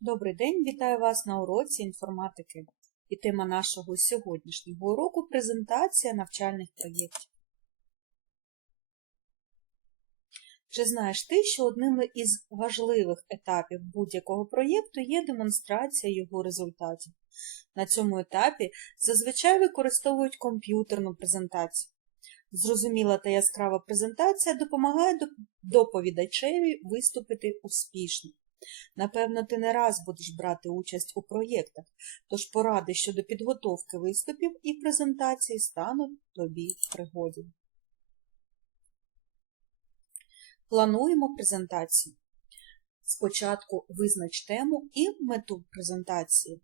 Добрий день, вітаю вас на уроці інформатики. І тема нашого сьогоднішнього уроку – презентація навчальних проєктів. Чи знаєш ти, що одним із важливих етапів будь-якого проєкту є демонстрація його результатів? На цьому етапі зазвичай використовують комп'ютерну презентацію. Зрозуміла та яскрава презентація допомагає доповідачеві виступити успішно. Напевно, ти не раз будеш брати участь у проєктах, тож поради щодо підготовки виступів і презентації стануть тобі в пригоді. Плануємо презентацію. Спочатку визнач тему і мету презентації.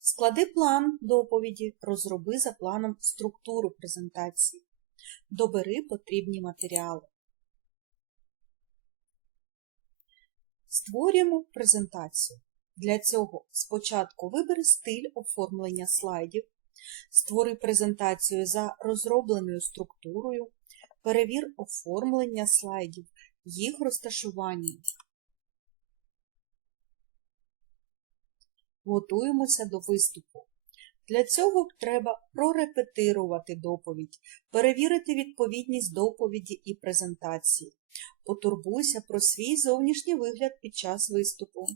Склади план доповіді, розроби за планом структуру презентації. Добери потрібні матеріали. Створюємо презентацію. Для цього спочатку вибери стиль оформлення слайдів, створи презентацію за розробленою структурою, перевір оформлення слайдів, їх розташування. Готуємося до виступу. Для цього треба прорепетирувати доповідь, перевірити відповідність доповіді і презентації. Потурбуйся про свій зовнішній вигляд під час виступу.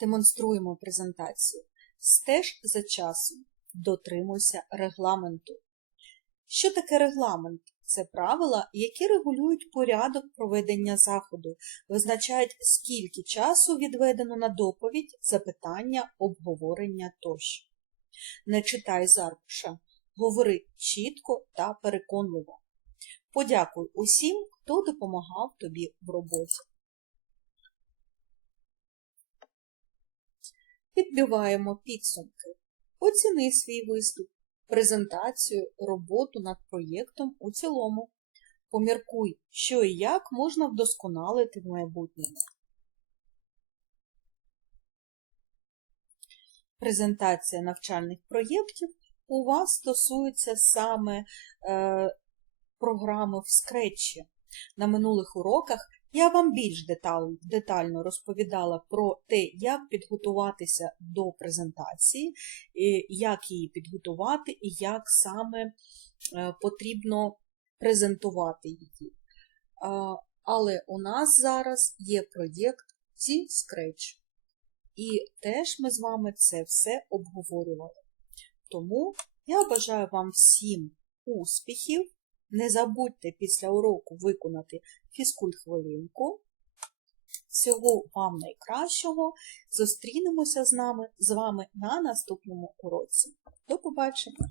Демонструємо презентацію. Стеж за часом. Дотримуйся регламенту. Що таке регламент? Це правила, які регулюють порядок проведення заходу, визначають, скільки часу відведено на доповідь, запитання, обговорення тощо. Не читай з говори чітко та переконливо. Подякуй усім, хто допомагав тобі в роботі. Підбиваємо підсумки. Оціни свій виступ презентацію, роботу над проєктом у цілому. Поміркуй, що і як можна вдосконалити в майбутньому. Презентація навчальних проєктів у вас стосується саме е, програми в скретчі. На минулих уроках я вам більш детально розповідала про те, як підготуватися до презентації, як її підготувати і як саме е, потрібно презентувати її. Але у нас зараз є проєкт T-Scratch. І теж ми з вами це все обговорювали. Тому я бажаю вам всім успіхів. Не забудьте після уроку виконати фізкульт-хвилинку. Всього вам найкращого. Зустрінемося з нами з вами на наступному уроці. До побачення!